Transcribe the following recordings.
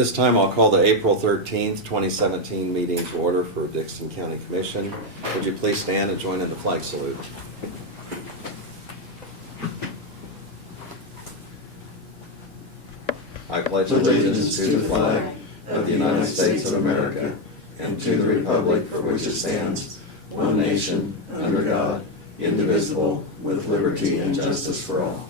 This time I'll call the April 13th, 2017 meeting to order for Dixon County Commission. Would you please stand and join in the flag salute? I pledge allegiance to the flag of the United States of America and to the republic for which it stands, one nation, under God, indivisible, with liberty and justice for all.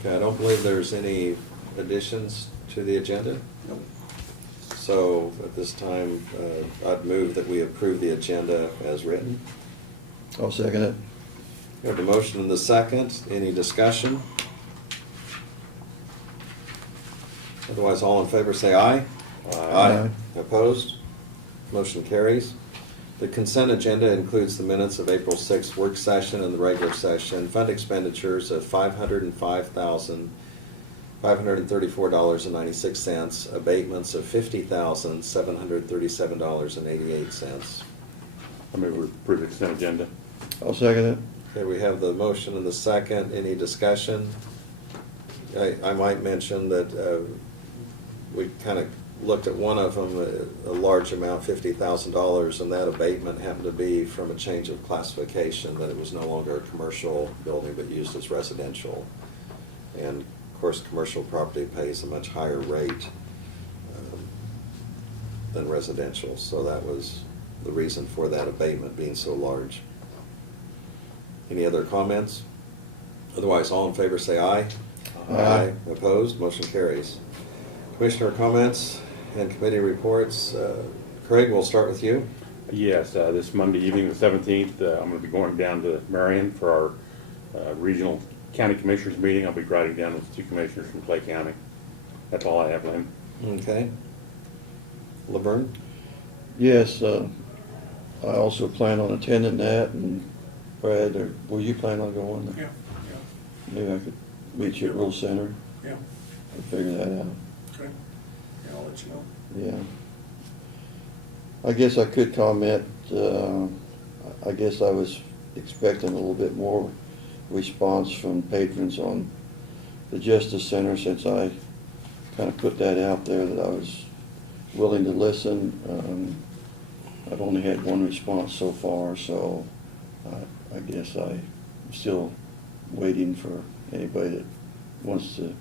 Okay, I don't believe there's any additions to the agenda. Nope. So at this time, I'd move that we approve the agenda as written. I'll second it. We have a motion and the second. Any discussion? Otherwise, all in favor say aye. Aye. Opposed? Motion carries. The consent agenda includes the minutes of April 6th work session and the regular session, fund expenditures of $505,534.96, abatements of $50,737.88. I move we approve the consent agenda. I'll second it. Okay, we have the motion and the second. Any discussion? I might mention that we kind of looked at one of them, a large amount, $50,000, and that abatement happened to be from a change of classification, that it was no longer a commercial building but used as residential. And of course, commercial property pays a much higher rate than residential, so that was the reason for that abatement being so large. Any other comments? Otherwise, all in favor say aye. Aye. Opposed? Motion carries. Commissioner comments and committee reports. Craig, we'll start with you. Yes, this Monday evening, the 17th, I'm going to be going down to Marion for our regional county commissioners meeting. I'll be riding down with 2 commissioners from Clay County. That's all I have, Lynn. Okay. Laverne? Yes, I also plan on attending that, and Brad, will you plan on going? Yeah, Maybe I could meet you at Rule Center yeah, and figure that out. okay. Yeah, I'll let you know. Yeah. I guess I could comment, I guess I was expecting a little bit more response from patrons on the Justice Center, since I kind of put that out there that I was willing to listen. I've only had one response so far, so I guess I'm still waiting for anybody that wants to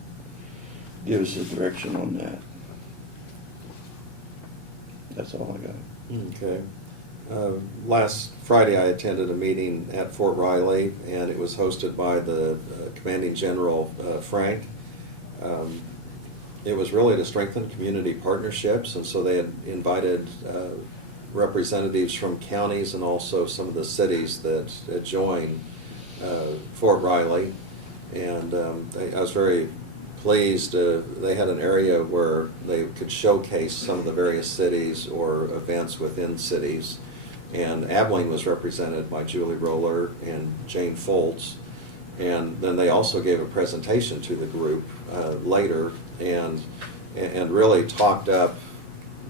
give us a direction on that. That's all I got. Okay. Last Friday, I attended a meeting at Fort Riley, and it was hosted by the Commanding General, Frank. It was really to strengthen community partnerships, and so they had invited representatives from counties and also some of the cities that join Fort Riley. And I was very pleased. They had an area where they could showcase some of the various cities or events within cities. And Abilene was represented by Julie Roller and Jane Foltz. And then they also gave a presentation to the group later and really talked up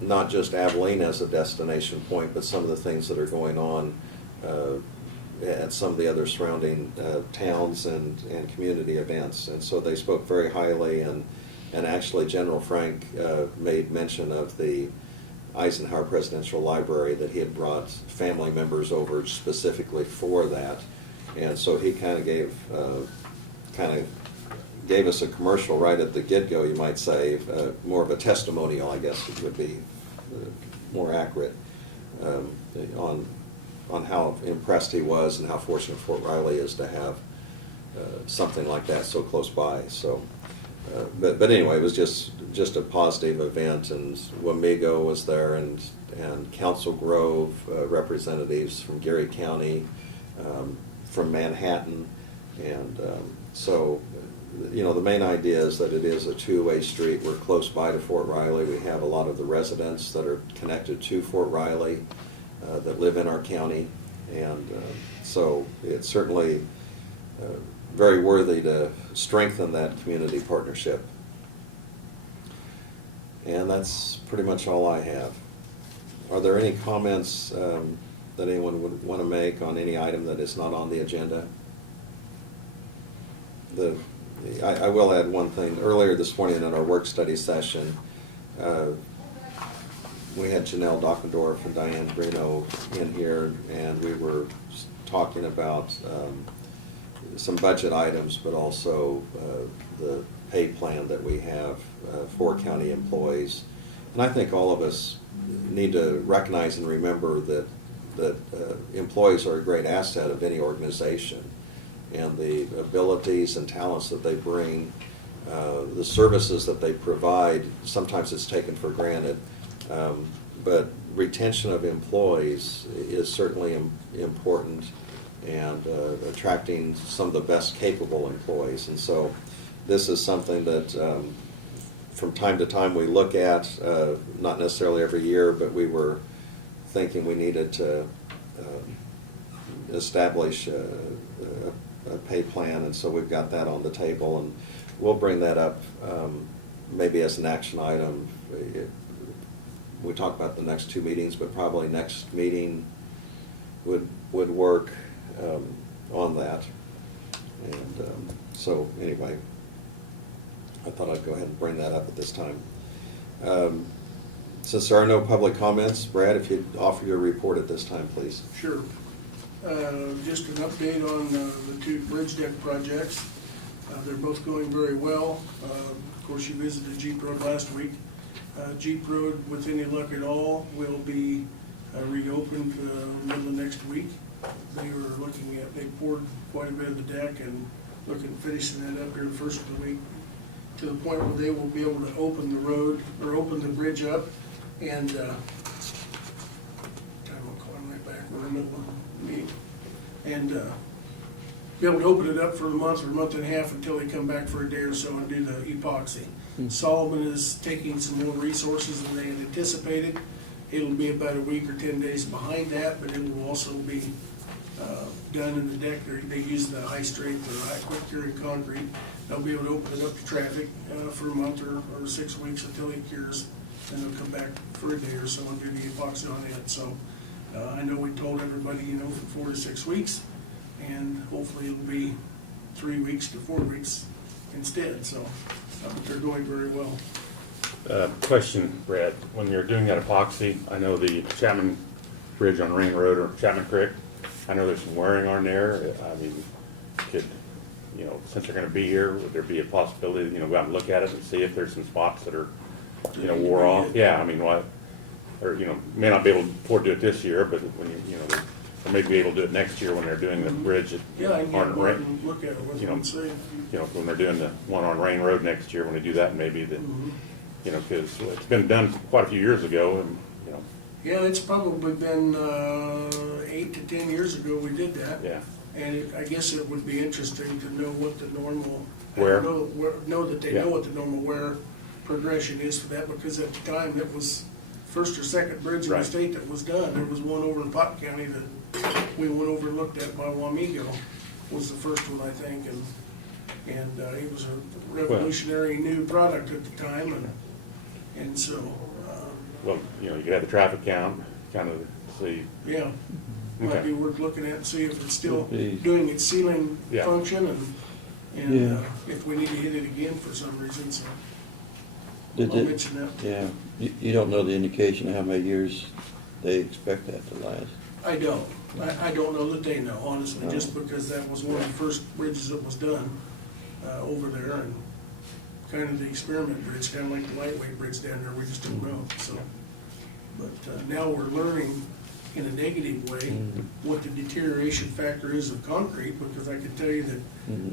not just Abilene as a destination point, but some of the things that are going on at some of the other surrounding towns and community events. And so they spoke very highly, and actually General Frank made mention of the Eisenhower Presidential Library, that he had brought family members over specifically for that. And so he kind of gave us a commercial right at the get-go, you might say, more of a testimonial, I guess it would be more accurate, on how impressed he was and how fortunate Fort Riley is to have something like that so close by. So, but anyway, it was just a positive event, and Wamego was there, and Council Grove representatives from Gary County, from Manhattan, and so, you know, the main idea is that it is a two-way street. We're close by to Fort Riley. We have a lot of the residents that are connected to Fort Riley that live in our county, and so it's certainly very worthy to strengthen that community partnership. And that's pretty much all I have. Are there any comments that anyone would want to make on any item that is not on the agenda? I will add one thing. Earlier this morning in our work study session, we had Janelle Dockendorf and Diane Brino in here, and we were talking about some budget items, but also the pay plan that we have for county employees. And I think all of us need to recognize and remember that employees are a great asset of any organization, and the abilities and talents that they bring, the services that they provide, sometimes it's taken for granted. But retention of employees is certainly important, and attracting some of the best capable employees. And so this is something that from time to time we look at, not necessarily every year, but we were thinking we needed to establish a pay plan, and so we've got that on the table, and we'll bring that up maybe as an action item. We talk about the next two meetings, but probably next meeting would work on that. And so anyway, I thought I'd go ahead and bring that up at this time. Since there are no public comments, Brad, if you'd offer your report at this time, please. Sure. Just an update on the two bridge deck projects. They're both going very well. Of course, you visited Jeep Road last week. Jeep Road, with any luck at all, will be reopened middle of next week. They were looking at, they poured quite a bit of the deck and looking at finishing that up here the first of the week, to the point where they will be able to open the road, or open the bridge up, and time will climb right back, we're in the middle of the meeting, and be able to open it up for a month or a month and a half until they come back for a day or so and do the epoxy. Solomon is taking some more resources than they had anticipated. It'll be about a week or 10 days behind that, but it will also be done in the deck. They use the high strength or high quick curing concrete. They'll be able to open it up to traffic for a month or 6 weeks until it cures. Then they'll come back for a day or so and do the epoxy on it. So I know we told everybody, for 4 to 6 weeks, and hopefully it'll be 3 weeks to 4 weeks instead. So they're going very well. Question, Brad, when you're doing that epoxy, I know the Chapman Bridge on Ring Road or Chapman Creek, I know there's some wearing on there. I mean, could, since they're gonna be here, would there be a possibility, go out and look at it and see if there's some spots that are, wore off? Yeah, I mean, what, or, may not be able to afford to do it this year, but when or maybe be able to do it next year when they're doing the bridge at Yeah, I can get on one Rain. and look at it, what I'm saying. When they're doing the one on Rain Road next year, when they do that, maybe that, because it's been done quite a few years ago, and, Yeah, it's probably been 8 to 10 years ago we did that. yeah. And I guess it would be interesting to know what the normal. Wear? Know that they Yeah. know what the normal wear progression is for that, because at the time, it was first or second bridge in the Right. state that was done. There was one over in Pot County that we went over and looked at by Wamego, was the first one, I think, and it was a revolutionary new product at the time, and so, Well, you could have the traffic count, kind of see, yeah, might Okay. be worth looking at and see if it's still Okay. doing its sealing Yeah. function, and Yeah. if we need to hit it again for some reason, so Did I'll it, mention that. yeah, you don't know the indication of how many years they expect that to last? I don't. I don't know that they know, honestly, No. just because that was one of the first bridges that was done over there, and kind of the experiment bridge, kind of like the lightweight bridge down there, we just don't know, so. But now we're learning in a negative way what the deterioration factor is of concrete, because I can tell you that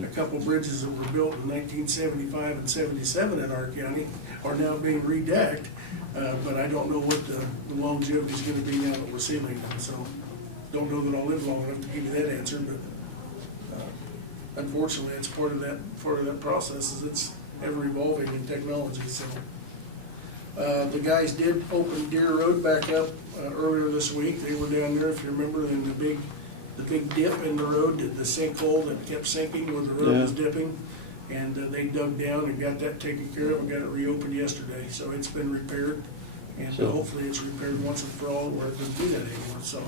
a couple of bridges that were built in 1975 and 77 in our county are now being redecked, but I don't know what the longevity is gonna be now that we're sealing them, so don't know that I'll live long enough to give you that answer, but unfortunately, it's part of that process, is it's ever evolving in technology, so. The guys did open Deer Road back up earlier this week. They were down there, if you remember, in the big dip in the road, the sinkhole that kept sinking where the road was dipping. And they dug down and got that taken care of and got it reopened yesterday. So it's been repaired, And So- hopefully it's repaired once and for all, where it doesn't do that anymore, so.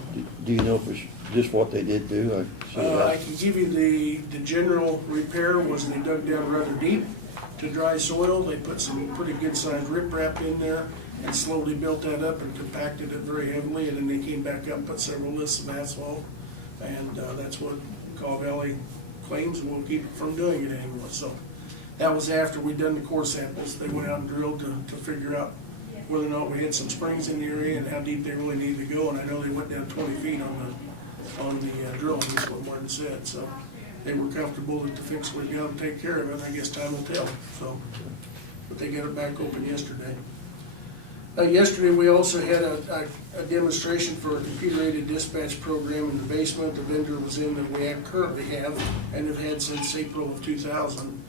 Do you know for just what they did do? I can give you the general repair was they dug down rather deep to dry soil. They put some pretty good sized riprap in there and slowly built that up and compacted it very heavily. And then they came back up and put several lists of asphalt. And that's what Caw Valley claims will keep it from doing it anymore. So that was after we'd done the core samples. They went out and drilled to figure out whether or not we had some springs in the area and how deep they really needed to go. And I know they went down 20 feet on the drilling, is what Martin said. So they were comfortable that the fix would be able to take care of it. I guess time will tell. So, but they got it back open yesterday. Yesterday, we also had a demonstration for a computer-aided dispatch program in the basement. The vendor was in that we currently have and have had since April of 2000.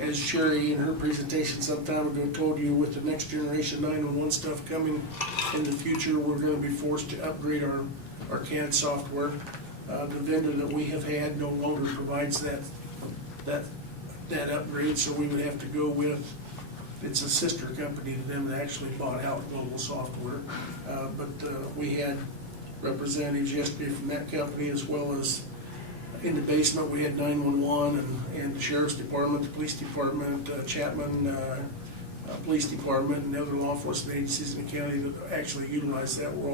As Sherry in her presentation some time ago told you, with the next generation 911 stuff coming in the future, we're going to be forced to upgrade our CAD software. The vendor that we have had no longer provides that upgrade, so we would have to go with, it's a sister company to them that actually bought out Global Software. But we had representatives yesterday from that company, as well as in the basement, we had 911 and the Sheriff's Department, the Police Department, Chapman Police Department, and other law enforcement agencies in the county that actually utilized that. We're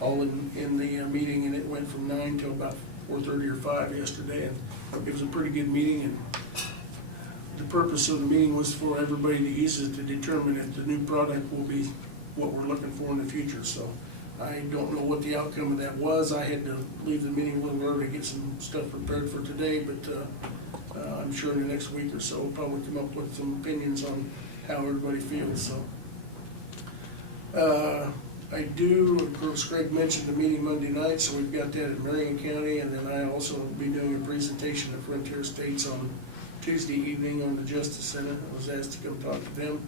all in the meeting, and it went from 9 till about 4:30 or 5 yesterday, and it was a pretty good meeting. And the purpose of the meeting was for everybody to use it to determine if the new product will be what we're looking for in the future. So I don't know what the outcome of that was. I had to leave the meeting a little early to get some stuff prepared for today, but I'm sure in the next week or so we'll probably come up with some opinions on how everybody feels. So I do, of course, Greg mentioned the meeting Monday night, so we've got that in Marion County, and then I also will be doing a presentation at Frontier States on Tuesday evening on the Justice Center. I was asked to come talk to them,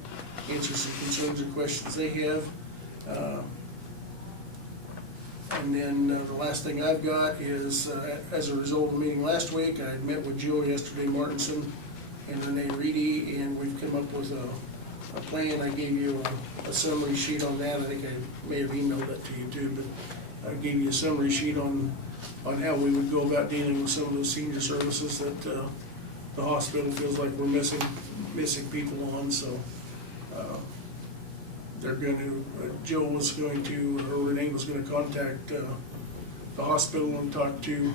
answer some concerns or questions they have. And then the last thing I've got is, as a result of the meeting last week, I met with Joe yesterday, Martinson, and Renee Reedy, and we've come up with a plan. I gave you a summary sheet on that. I think I may have emailed that to you too, but I gave you a summary sheet on how we would go about dealing with some of those senior services that the hospital feels like we're missing people on. So they're going to, Joe was going to, or Renee was going to contact the hospital and talk to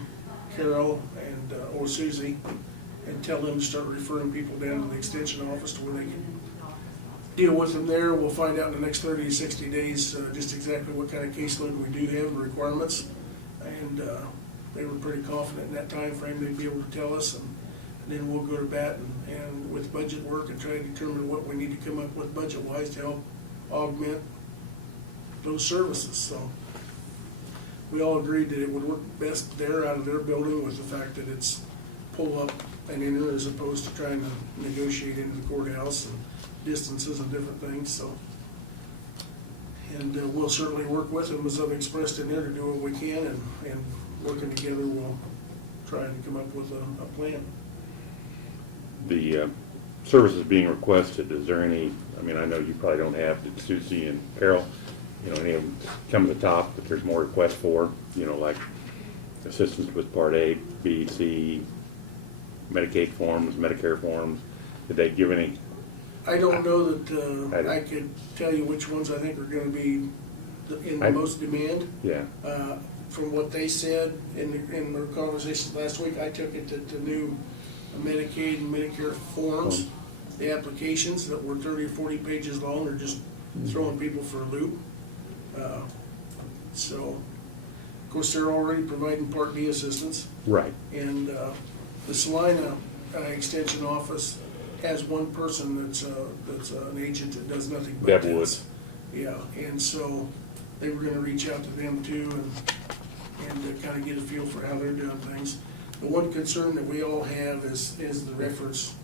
Carol and or Susie and tell them to start referring people down to the extension office to where they can deal with them there. We'll find out in the next 30 to 60 days just exactly what kind of caseload we do have and requirements. And they were pretty confident in that time frame they'd be able to tell us, and then we'll go to bat and with budget work and try to determine what we need to come up with budget-wise to help augment those services. So we all agreed that it would work best there out of their building, with the fact that it's pull up and enter as opposed to trying to negotiate into the courthouse and distances and different things. So, and we'll certainly work with them, as I've expressed in there, to do what we can, and working together we'll try to come up with a plan. The services being requested, is there any, I mean, I know you probably don't have, did Susie and Carol, you know, any of them come to the top, but there's more requests for, you know, like assistance with Part A, B, C, Medicaid forms, Medicare forms? Did they give any? I don't know that I could tell you which ones I think are going to be in the most demand. Yeah. From what they said in their conversations last week, I took it that the new Medicaid and Medicare forms, the applications that were 30 or 40 pages long, are just throwing people for a loop. So, of course, they're already providing Part D assistance. Right. And the Salina Extension Office has one person that's an agent that does nothing but Deb this. Yeah, and so they were going to reach out to them too and kind of get a feel for how they're doing things. The one concern that we all have is the reference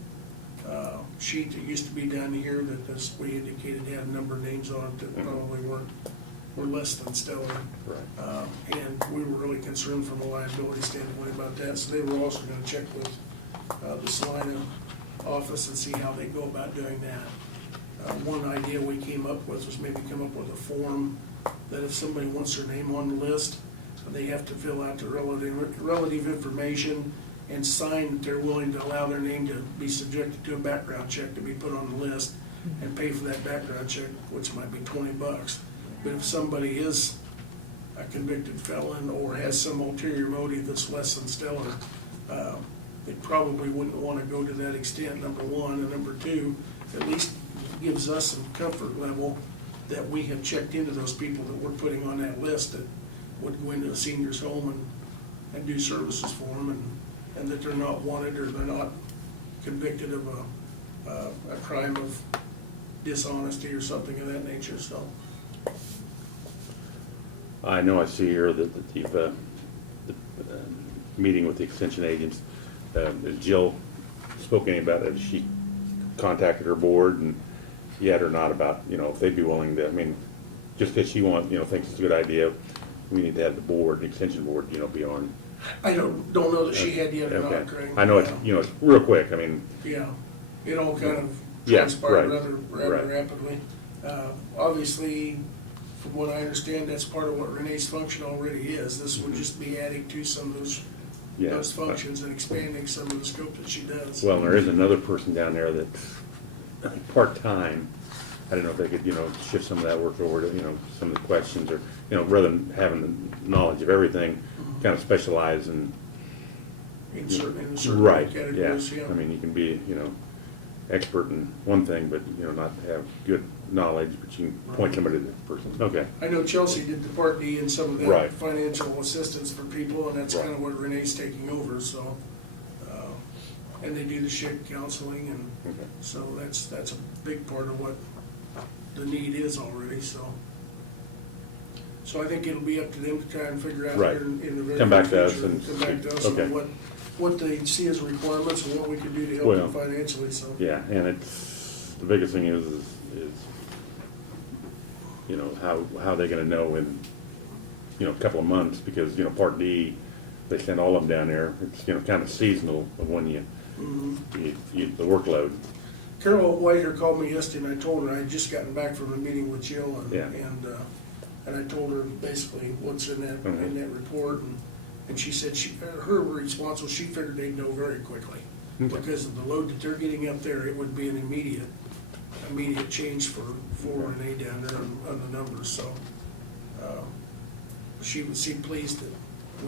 sheet that used to be down here that, as we indicated, had a number of names on it that probably were less than stellar. Right. And we were really concerned from a liability standpoint about that. So they were also going to check with the Salina office and see how they go about doing that. One idea we came up with was maybe come up with a form that if somebody wants their name on the list, they have to fill out the relative information and sign that they're willing to allow their name to be subjected to a background check to be put on the list and pay for that background check, which might be $20. But if somebody is a convicted felon or has some ulterior motive that's less than stellar, they probably wouldn't want to go to that extent, number one. And number two, at least gives us some comfort level that we have checked into those people that we're putting on that list that would go into a senior's home and do services for them, and that they're not wanted or they're not convicted of a crime of dishonesty or something of that nature, so. I know I see here that you've, meeting with the extension agents, has Jill spoken about it? Has she contacted her board and yet or not about, if they'd be willing to, I mean, just because she thinks it's a good idea, we need to have the board, the extension board, be on. I don't know that she had yet or Okay. not, Craig. I know it's, it's real quick, I mean, Yeah, it all kind of Yeah, transpired right, rather right. rapidly. Obviously, from what I understand, that's part of what Renee's function already is. This would just be adding to some of those yeah. those functions and expanding some of the scope that she does. Well, and there is another person down there that's part-time. I don't know if they could, shift some of that work over to, some of the questions or, rather than having the knowledge of everything, kind of specialize in. In certain Right, yeah. categories, yeah. I mean, you can be, expert in one thing, but, not have good knowledge, but you can point somebody to the person. Okay. I know Chelsea did the Part D and some of that Right. financial assistance for people, and that's Right. kind of what Renee's taking over, so. And they do the SHIC counseling, and Okay. so that's a big part of what the need is already, so. So I think it'll be up to them to try and figure out Right. here in the very Come back to near us future, and come back to us okay. and what they see as requirements and what we can do to help Well, them financially, so. Yeah, and the biggest thing is how they're gonna know in, a couple of months, because, Part D, they send all of them down there. It's, kind of seasonal of when the workload. Carol Whiter called me yesterday, and I told her I had just gotten back from a meeting with Jill, Yeah. and I told her basically what's in that Mhm. report, and she said her response was she figured they'd know very quickly. Okay. Because of the load that they're getting up there, it would be an immediate change for Renee down there on the numbers, so. She seemed pleased that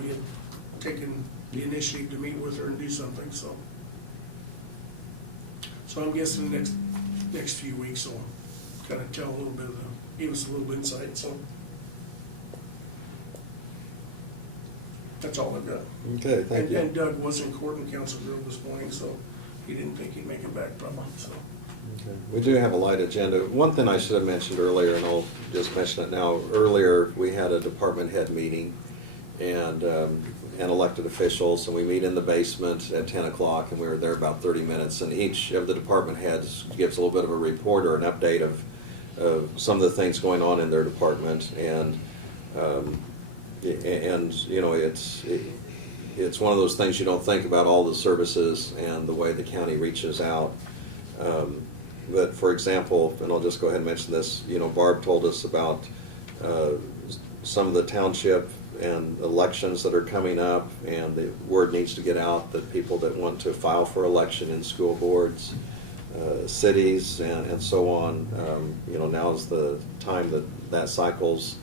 we had taken the initiative to meet with her and do something, so. So I'm guessing the next few weeks will kind of tell a little bit give us a little insight, so. That's all I've got. Okay, thank you. And Doug was in court in Council Grove this morning, so he didn't think he'd make it back probably, so. Okay. We do have a light agenda. One thing I should have mentioned earlier, and I'll just mention it now. Earlier, we had a department head meeting and elected officials, and we meet in the basement at 10 o'clock, and we were there about 30 minutes. And each of the department heads gives a little bit of a report or an update of some of the things going on in their department. And it's one of those things you don't think about, all the services and the way the county reaches out. But for example, and I'll just go ahead and mention this, Barb told us about some of the township and elections that are coming up, and the word needs to get out that people that want to file for election in school boards, cities, and so on, now is the time that cycle's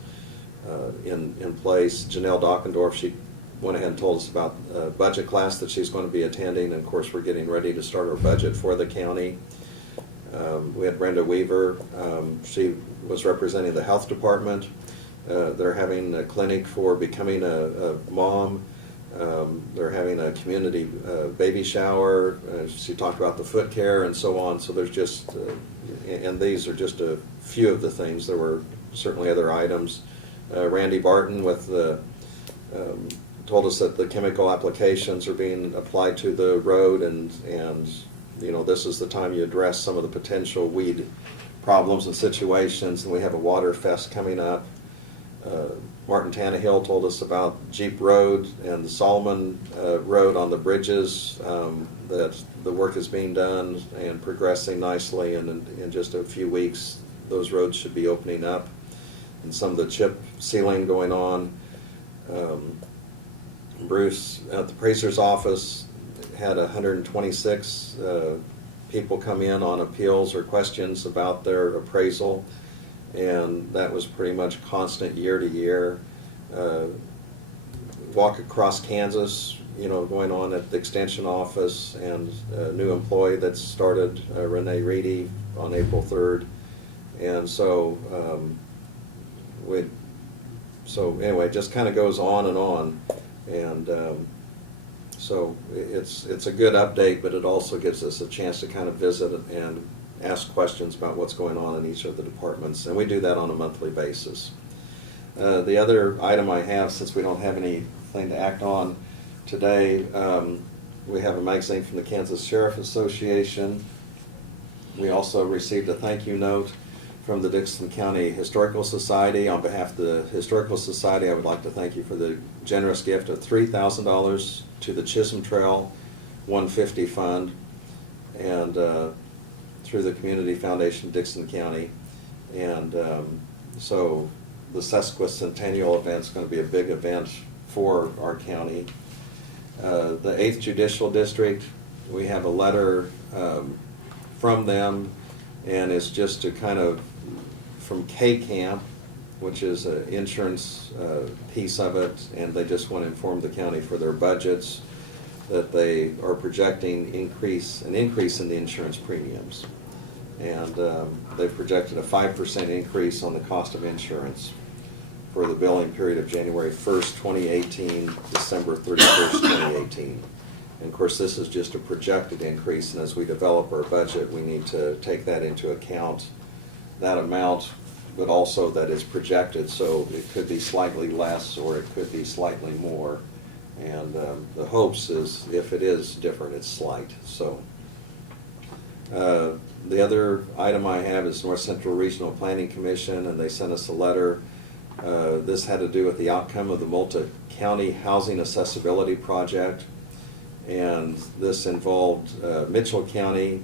in place. Janelle Dockendorf, she went ahead and told us about a budget class that she's going to be attending, and of course we're getting ready to start our budget for the county. We had Brenda Weaver. She was representing the health department. They're having a clinic for becoming a mom. They're having a community baby shower. She talked about the foot care and so on. So there's just, and these are just a few of the things. There were certainly other items. Randy Barton told us that the chemical applications are being applied to the road, and this is the time you address some of the potential weed problems and situations, and we have a water fest coming up. Martin Tannehill told us about Jeep Road and the Solomon Road on the bridges, that the work is being done and progressing nicely, and in just a few weeks, those roads should be opening up, and some of the chip sealing going on. Bruce, at the appraiser's office, had 126 people come in on appeals or questions about their appraisal, and that was pretty much constant year to year. Walk Across Kansas, going on at the extension office, and a new employee that started, Renee Reedy, on April 3rd. And so, anyway, it just kind of goes on and on. And so it's a good update, but it also gives us a chance to kind of visit and ask questions about what's going on in each of the departments, and we do that on a monthly basis. The other item I have, since we don't have anything to act on today, we have a magazine from the Kansas Sheriff Association. We also received a thank you note from the Dixon County Historical Society. On behalf of the Historical Society, I would like to thank you for the generous gift of $3,000 to the Chisholm Trail 150 Fund, and through the Community Foundation Dixon County. And so the sesquicentennial event is going to be a big event for our county. The 8th Judicial District, we have a letter from them, and it's just to kind of, from K-Camp, which is an insurance piece of it, and they just want to inform the county for their budgets that they are projecting an increase in the insurance premiums. And they've projected a 5% increase on the cost of insurance for the billing period of January 1st, 2018, December 31st, 2018. And of course, this is just a projected increase, and as we develop our budget, we need to take that into account, that amount, but also that is projected, so it could be slightly less or it could be slightly more. And the hopes is, if it is different, it's slight. So the other item I have is North Central Regional Planning Commission, and they sent us a letter. This had to do with the outcome of the multi-county housing accessibility project, and this involved Mitchell County,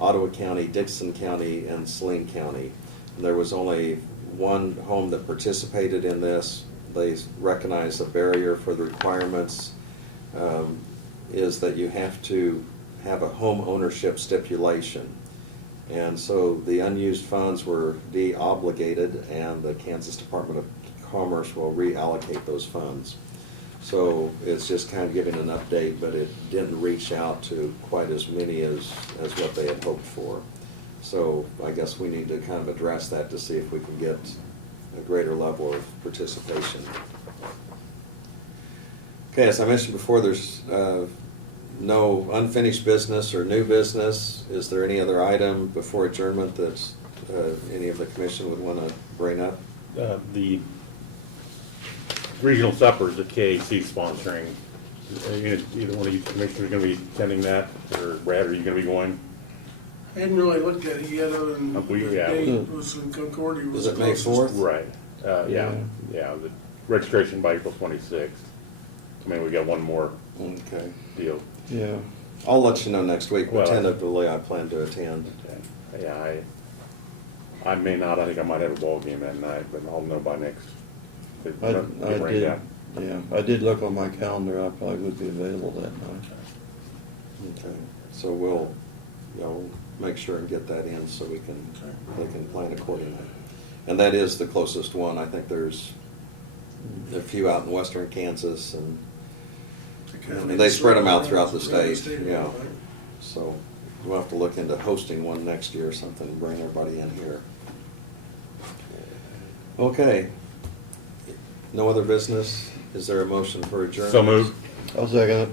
Ottawa County, Dixon County, and Saline County. And there was only one home that participated in this. They recognize a barrier for the requirements is that you have to have a home ownership stipulation. And so the unused funds were de-obligated, and the Kansas Department of Commerce will reallocate those funds. So it's just kind of giving an update, but it didn't reach out to quite as many as what they had hoped for. So I guess we need to kind of address that to see if we can get a greater level of participation. Okay, as I mentioned before, there's no unfinished business or new business. Is there any other item before adjournment that any of the commission would want to bring up? The regional suppers that KAC is sponsoring, either one of you commissioners going to be attending that, or Brad, are you going to be going? I hadn't really looked at it yet, other than the Yeah. date was in Concordia. Is it May 4th? Right, yeah, the registration by April 26th. I mean, we got one more Okay. deal. Yeah. I'll let you know next week, but Well, tentatively I plan to attend. Okay. Yeah, I may not, I think I might have a ball game that night, but I'll know by next. I Get rained did, out. yeah, I did look on my calendar, I probably would be available that night. Okay, so we'll, make sure and get that in so they can plan accordingly. And that is the closest one. I think there's a few out in western Kansas, and they spread them out throughout the state, yeah. So we'll have to look into hosting one next year or something and bring everybody in here. Okay. No other business? Is there a motion for adjournment? So moved. I'll second it.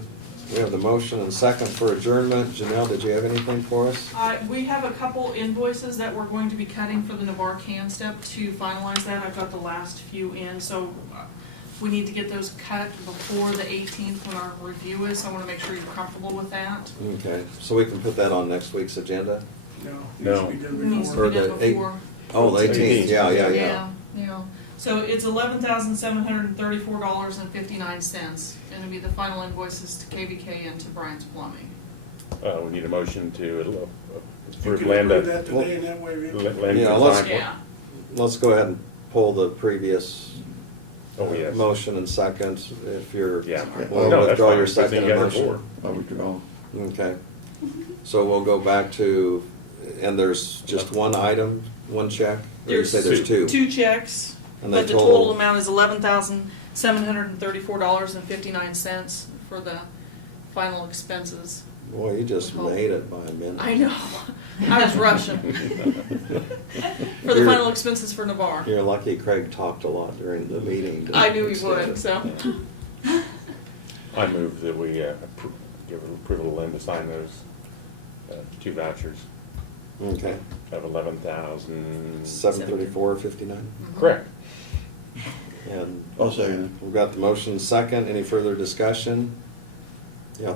We have the motion and second for adjournment. Janelle, did you have anything for us? We have a couple invoices that we're going to be cutting for the Navarre Can Step to finalize that. I've got the last few in, so we need to get those cut before the 18th when our review is, so I want to make sure you're comfortable with that. Okay, so we can put that on next week's agenda? No, No. it should be It done needs before. to be Or done the eight- before. Oh, the 18th, yeah. Yeah. So it's $11,734.59, and it'll be the final invoices to KVK and to Brian's Plumbing. We need a motion to You approve can land. approve that today, and that way, we- Land Yeah, let's- design. Yeah, Let's go ahead and pull the previous Oh, yes. motion and second, if you're, Yeah. well, No, that's withdraw fine, your because then second you got motion. four. I withdraw. Okay. So we'll go back to, and there's just one item, one check? Or you say There's there's two? 2 checks, And they but the total amount is $11,734.59 for the final expenses. Boy, you just made it by a minute. I know, I was rushing. For the You're- final expenses for Navarre. You're lucky Craig talked a lot during the meeting. to I knew he extend would, it. so. I move that we give approval to Lynn to sign those 2 vouchers Okay. of 11,000. 734.59. Correct. And I'll second we've got the motion second. Any further discussion?